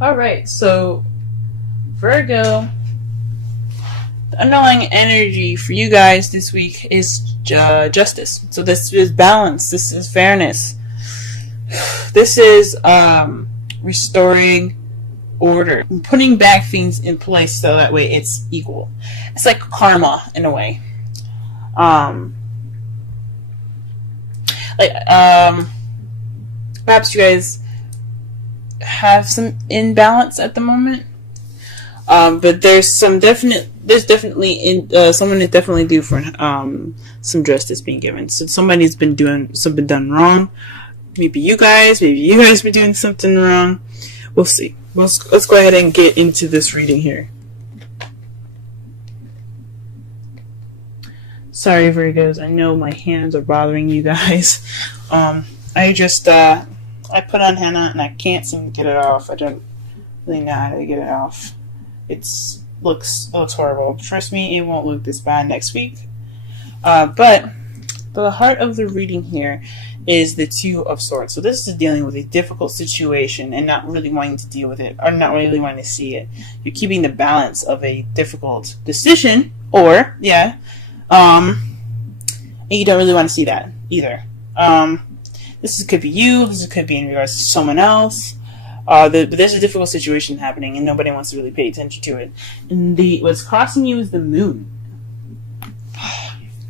Alright, so Virgo, the underlying energy for you guys this week is justice. So this is balance. This is fairness. This is restoring order, putting back things in place so that way it's equal. It's like karma in a way. Perhaps you guys have some imbalance at the moment, but there's definitely someone is definitely due for some justice being given. So somebody's been done wrong. Maybe you guys been doing something wrong. We'll see. Let's go ahead and get into this reading here. Sorry, Virgos. I know my hands are bothering you guys. I put on henna and I can't seem to get it off. I don't really know how to get it off. It looks horrible. Trust me, it won't look this bad next week. But the heart of the reading here is the Two of Swords. So this is dealing with a difficult situation and not really wanting to deal with it, or not really wanting to see it. You're keeping the balance of a difficult decision, and you don't really want to see that either. This could be you. This could be in regards to someone else. But there's a difficult situation happening, and nobody wants to really pay attention to it. And what's crossing you is the moon.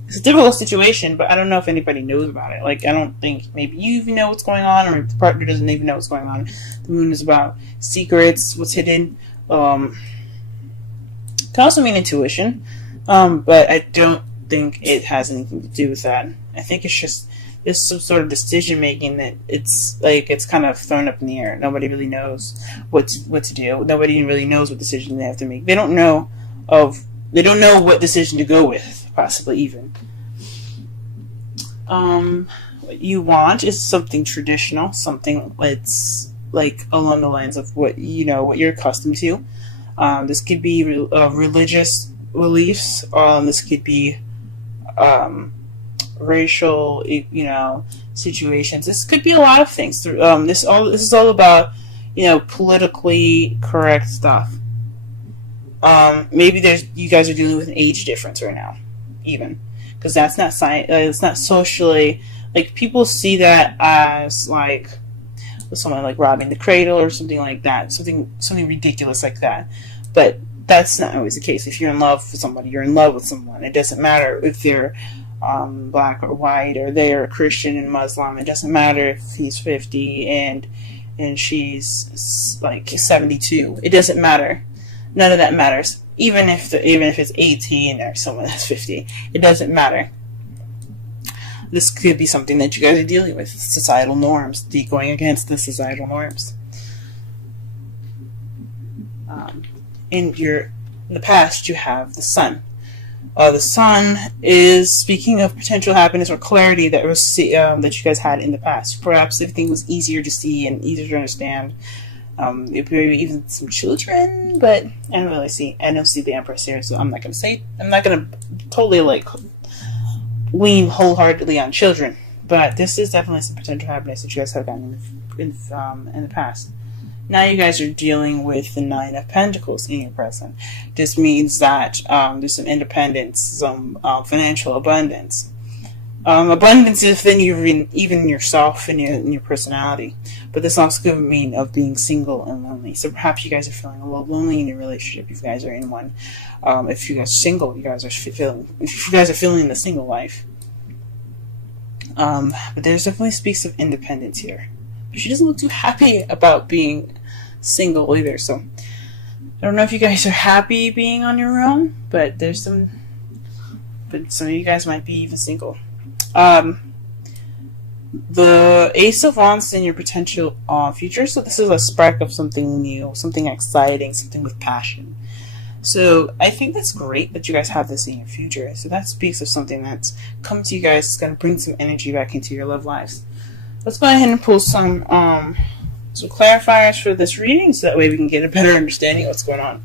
It's a difficult situation, but I don't know if anybody knows about it. Like, I don't think maybe you even know what's going on, or if the partner doesn't even know what's going on. The moon is about secrets, what's hidden. Can also mean intuition, but I don't think it has anything to do with that. I think it's just there's some sort of decision making that it's kind of thrown up in the air. Nobody really knows what to do. Nobody really knows what decision they have to make. They don't know what decision to go with, possibly even. What you want is something traditional, something that's like along the lines of what you're accustomed to. This could be religious beliefs. This could be racial, situations. This could be a lot of things. This is all about, politically correct stuff. Maybe you guys are dealing with an age difference right now, even, because that's not it's not socially, like, people see that as like someone like robbing the cradle or something like that, something ridiculous like that. But that's not always the case. If you're in love with somebody, you're in love with someone. It doesn't matter if they're black or white, or they're Christian and Muslim. It doesn't matter if he's 50 and she's like 72. It doesn't matter. None of that matters. Even if it's 18 or someone that's 50, it doesn't matter. This could be something that you guys are dealing with, societal norms, going against the societal norms. In the past, you have the Sun. The Sun is speaking of potential happiness or clarity that that you guys had in the past. Perhaps everything was easier to see and easier to understand. Maybe even some children, but I don't see the Empress here, so I'm not going to totally lean wholeheartedly on children. But this is definitely some potential happiness that you guys have gotten in the past. Now you guys are dealing with the Nine of Pentacles in your present. This means that there's some independence, some financial abundance. Abundance within even yourself and your personality. But this also could mean of being single and lonely. So perhaps you guys are feeling a little lonely in your relationship if you guys are in one. If you guys are single, if you guys are feeling the single life. But there's definitely speaks of independence here. She doesn't look too happy about being single either. So I don't know if you guys are happy being on your own, but some of you guys might be even single. The Ace of Wands in your potential future. So this is a spark of something new, something exciting, something with passion. So I think that's great that you guys have this in your future. So that speaks of something that's come to you guys. It's going to bring some energy back into your love lives. Let's go ahead and pull some clarifiers for this reading, so that way we can get a better understanding of what's going on.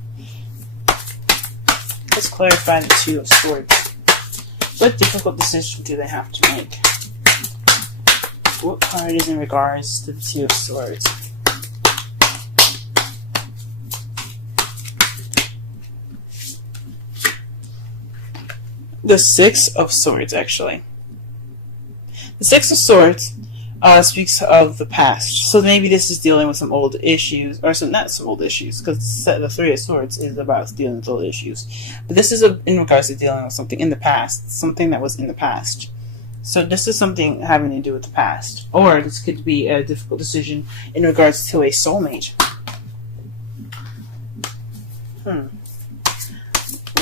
Let's clarify the Two of Swords. What difficult decision do they have to make? What card is in regards to the Two of Swords? The Six of Swords, actually. The Six of Swords speaks of the past. So maybe this is dealing with some old issues, or not some old issues, because the Three of Swords is about dealing with old issues. But this is in regards to dealing with something in the past, something that was in the past. So this is something having to do with the past. Or this could be a difficult decision in regards to a soulmate.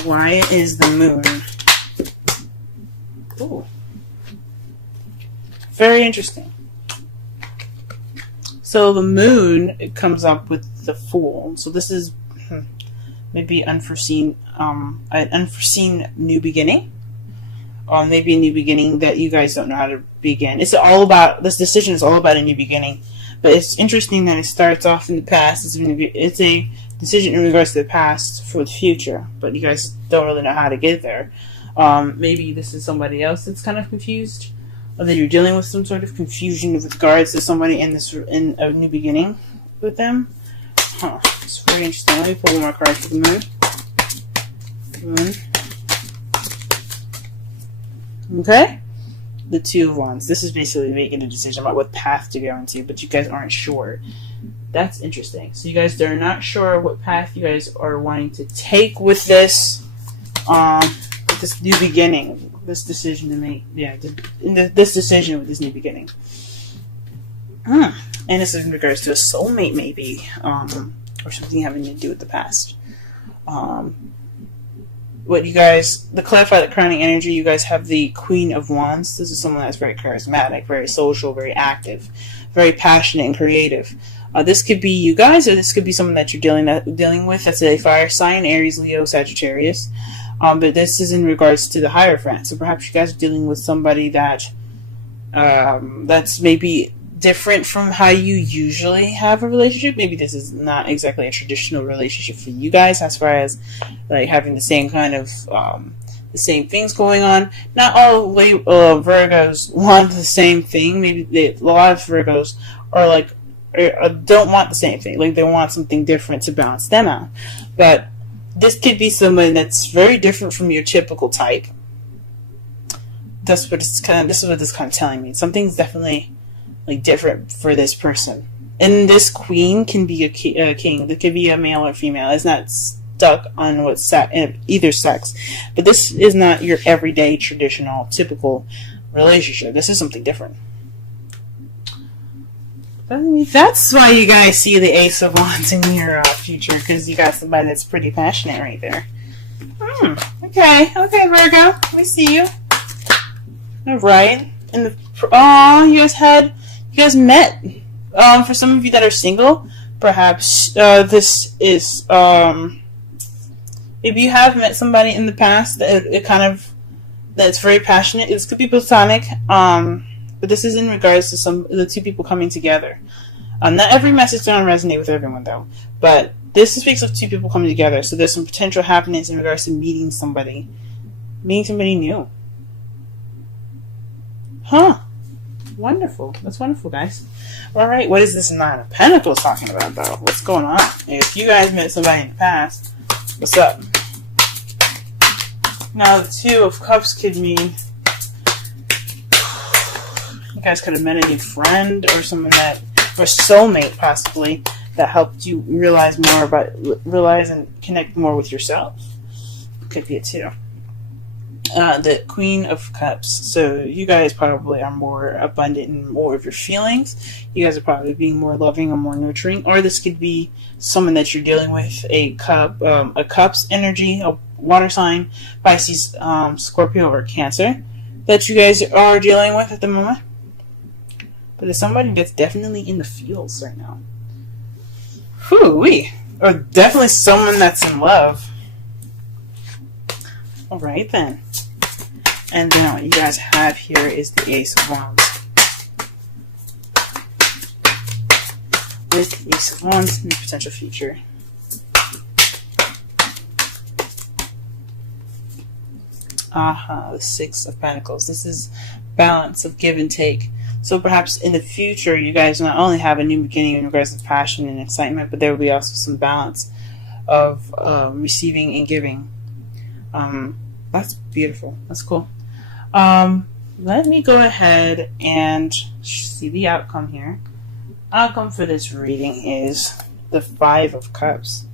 Why is the moon? Ooh. Very interesting. So the moon, it comes up with the Fool. So this is maybe an unforeseen new beginning. Or maybe a new beginning that you guys don't know how to begin. This decision is all about a new beginning. But it's interesting that it starts off in the past. It's a decision in regards to the past for the future. But you guys don't really know how to get there. Maybe this is somebody else that's kind of confused. Or that you're dealing with some sort of confusion with regards to somebody in a new beginning with them. It's very interesting. Let me pull one more card for the moon. Okay? The Two of Wands. This is basically making a decision about what path to go into, but you guys aren't sure. That's interesting. So you guys are not sure what path you guys are wanting to take with this new beginning. This decision to make, this decision with this new beginning. And this is in regards to a soulmate, maybe, or something having to do with the past. What you guys, to clarify the crowning energy, you guys have the Queen of Wands. This is someone that's very charismatic, very social, very active, very passionate and creative. This could be you guys, or this could be someone that you're dealing with. That's a fire sign, Aries, Leo, Sagittarius. But this is in regards to the Hierophant. So perhaps you guys are dealing with somebody that that's maybe different from how you usually have a relationship. Maybe this is not exactly a traditional relationship for you guys, as far as like having the same kind of the same things going on. Not all Virgos want the same thing. Maybe a lot of Virgos are like don't want the same thing. Like they want something different to balance them out. But this could be someone that's very different from your typical type. This is what this kind of telling me. Something's definitely like different for this person. And this queen can be a king. It could be a male or female. It's not stuck on either sex. But this is not your everyday, traditional, typical relationship. This is something different. That's why you guys see the Ace of Wands in your future, because you got somebody that's pretty passionate right there. Okay, Virgo, we see you. All right, and you guys met. For some of you that are single, perhaps this is maybe you have met somebody in the past that's very passionate. This could be platonic. But this is in regards to the two people coming together. Not every message is going to resonate with everyone, though. But this speaks of two people coming together. So there's some potential happiness in regards to meeting somebody new. Wonderful. That's wonderful, guys. All right, what is this Nine of Pentacles talking about, though? What's going on? If you guys met somebody in the past, what's up? Now, the Two of Cups could mean you guys could have met a new friend or someone or soulmate possibly, that helped you realize and connect more with yourself. Could be it too. The Queen of Cups. So you guys probably are more abundant in more of your feelings. You guys are probably being more loving or more nurturing. Or this could be someone that you're dealing with, a Cups energy, a water sign, Pisces, Scorpio, or Cancer, that you guys are dealing with at the moment. But it's somebody that's definitely in the feels right now. Or definitely someone that's in love. Alright then. And then what you guys have here is the Ace of Wands. With the Ace of Wands in the potential future. The Six of Pentacles. This is balance of give and take. So perhaps in the future, you guys not only have a new beginning in regards to passion and excitement, but there will be also some balance of receiving and giving. That's beautiful. That's cool. Let me go ahead and see the outcome here. Outcome for this reading is the Five of Cups.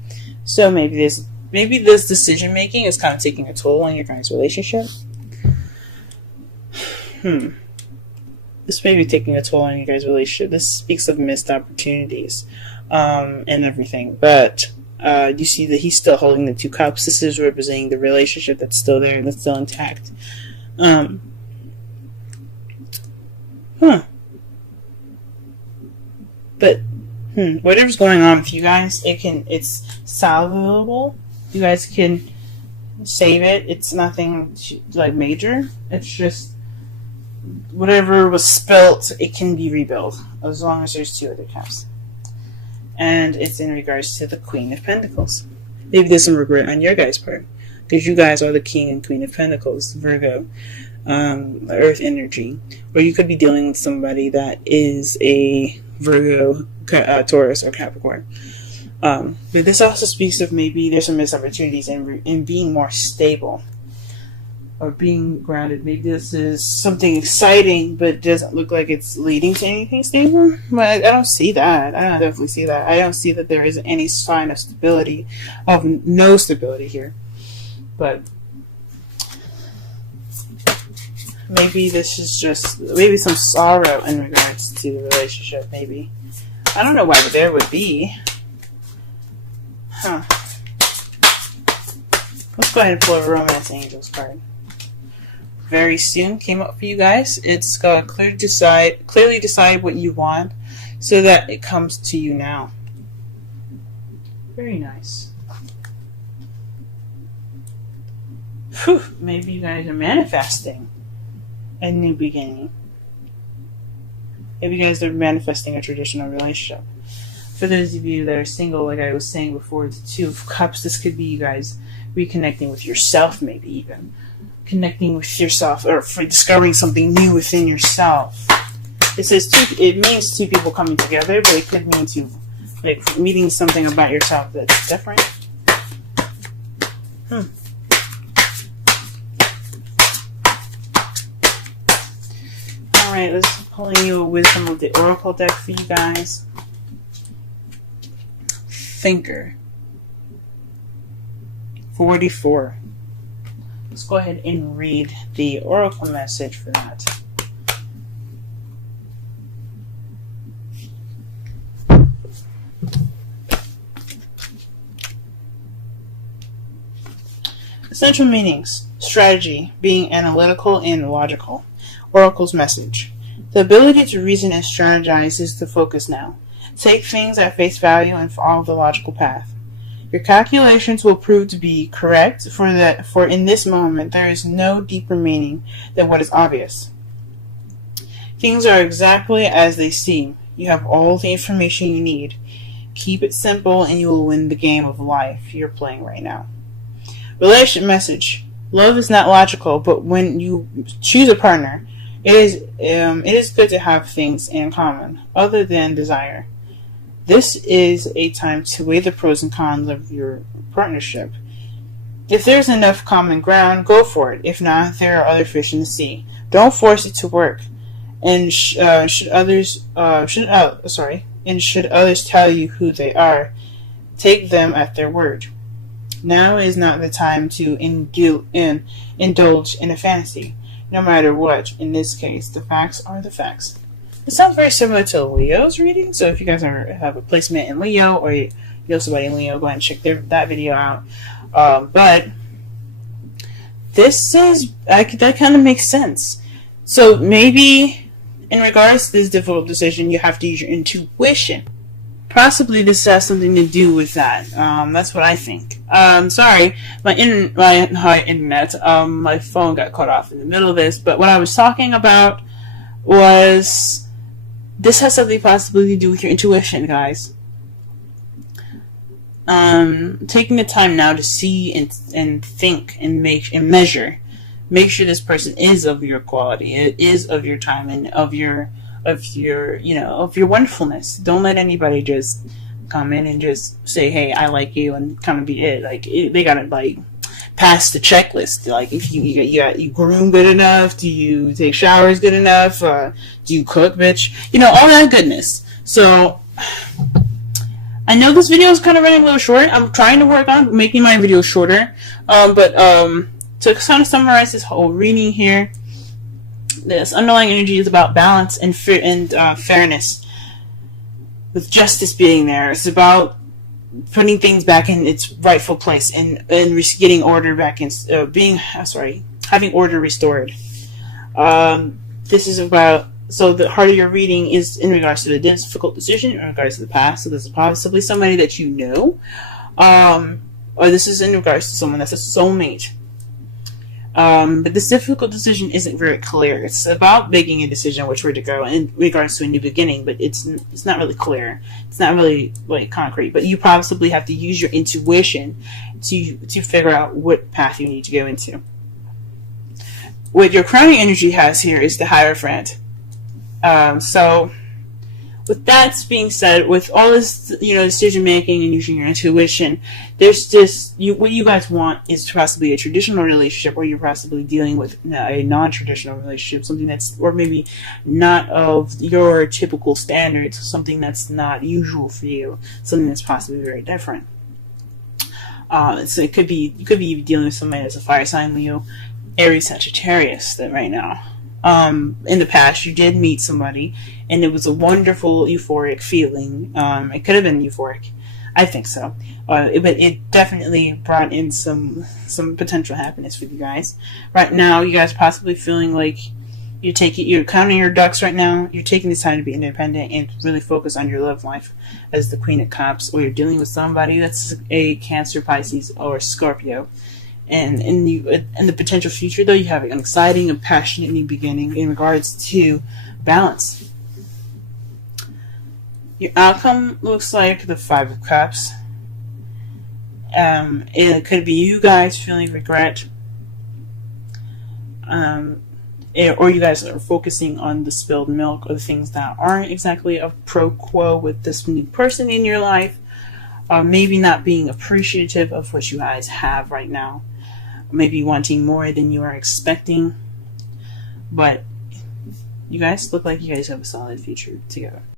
So maybe this decision making is kind of taking a toll on your guys' relationship. This may be taking a toll on your guys' relationship. This speaks of missed opportunities, and everything. But you see that he's still holding the Two Cups. This is representing the relationship that's still there, that's still intact. But whatever's going on with you guys, it's salvageable. You guys can save it. It's nothing like major. It's just whatever was spilt, it can be rebuilt as long as there's two other cups. And it's in regards to the Queen of Pentacles. Maybe there's some regret on your guys' part, because you guys are the King and Queen of Pentacles, Virgo, Earth energy. Or you could be dealing with somebody that is a Virgo, Taurus, or Capricorn. But this also speaks of maybe there's some missed opportunities in being more stable or being grounded. Maybe this is something exciting, but it doesn't look like it's leading to anything stable. But I don't see that. I don't definitely see that. I don't see that there is any sign of stability, of no stability here. But maybe this is just some sorrow in regards to the relationship. Maybe I don't know why there would be. Let's go ahead and pull a Romance Angels card. Very soon came up for you guys. It's clearly decide what you want, so that it comes to you now. Very nice. Whew, maybe you guys are manifesting a new beginning. Maybe you guys are manifesting a traditional relationship. For those of you that are single, like I was saying before, the Two of Cups, this could be you guys reconnecting with yourself, maybe even connecting with yourself, or for discovering something new within yourself. It says it means two people coming together, but it could mean meeting something about yourself that's different. Alright, let's pull you a Wisdom of the Oracle deck for you guys. Thinker. 44. Let's go ahead and read the Oracle message for that. Essential meanings. Strategy. Being analytical and logical. Oracle's message. The ability to reason and strategize is the focus now. Take things at face value and follow the logical path. Your calculations will prove to be correct, for in this moment there is no deeper meaning than what is obvious. Things are exactly as they seem. You have all the information you need. Keep it simple and you will win the game of life you're playing right now. Relationship message. Love is not logical, but when you choose a partner, it is good to have things in common, other than desire. This is a time to weigh the pros and cons of your partnership. If there's enough common ground, go for it. If not, there are other fish in the sea. Don't force it to work. And should others tell you who they are, take them at their word. Now is not the time to indulge in a fantasy. No matter what, in this case, the facts are the facts. It sounds very similar to Leo's reading, so if you guys have a placement in Leo, or you know somebody in Leo, go ahead and check that video out. But this is, that kind of makes sense. So maybe in regards to this difficult decision, you have to use your intuition. Possibly this has something to do with that. That's what I think. Sorry, my internet, my phone got cut off in the middle of this, but what I was talking about was this has something possibly to do with your intuition, guys. Taking the time now to see and think and measure. Make sure this person is of your quality. It is of your time and of your wonderfulness. Don't let anybody just come in and just say, "Hey, I like you," and kind of be it. They gotta pass the checklist. Like, if you groom good enough, do you take showers good enough, do you cook, bitch? You know, all that goodness. So I know this video is kind of running a little short. I'm trying to work on making my video shorter, but to kind of summarize this whole reading here, this underlying energy is about balance and fairness, with justice being there. It's about putting things back in its rightful place and getting order back in, having order restored. This is about, so the heart of your reading is in regards to the difficult decision, in regards to the past. So this is possibly somebody that you know, or this is in regards to someone that's a soulmate. But this difficult decision isn't very clear. It's about making a decision which way to go in regards to a new beginning, but it's not really clear. It's not really like concrete. But you possibly have to use your intuition to figure out what path you need to go into. What your crowning energy has here is the Hierophant. So with that being said, with all this, decision making and using your intuition, there's just what you guys want is possibly a traditional relationship, or you're possibly dealing with a non-traditional relationship, something that's, or maybe not of your typical standards, something that's not usual for you, something that's possibly very different. So you could be dealing with somebody that's a fire sign, Leo, Aries, Sagittarius, that right now. In the past, you did meet somebody, and it was a wonderful, euphoric feeling. It could have been euphoric. I think so. But it definitely brought in some potential happiness for you guys. Right now, you guys possibly feeling like you're counting your ducks right now. You're taking this time to be independent and really focus on your love life as the Queen of Cups, or you're dealing with somebody that's a Cancer, Pisces, or Scorpio. And in the potential future, though, you have an exciting and passionate new beginning in regards to balance. Your outcome looks like the Five of Cups. It could be you guys feeling regret, or you guys are focusing on the spilled milk, or the things that aren't exactly a pro quo with this new person in your life. Maybe not being appreciative of what you guys have right now. Maybe wanting more than you are expecting. But you guys look like you guys have a solid future together.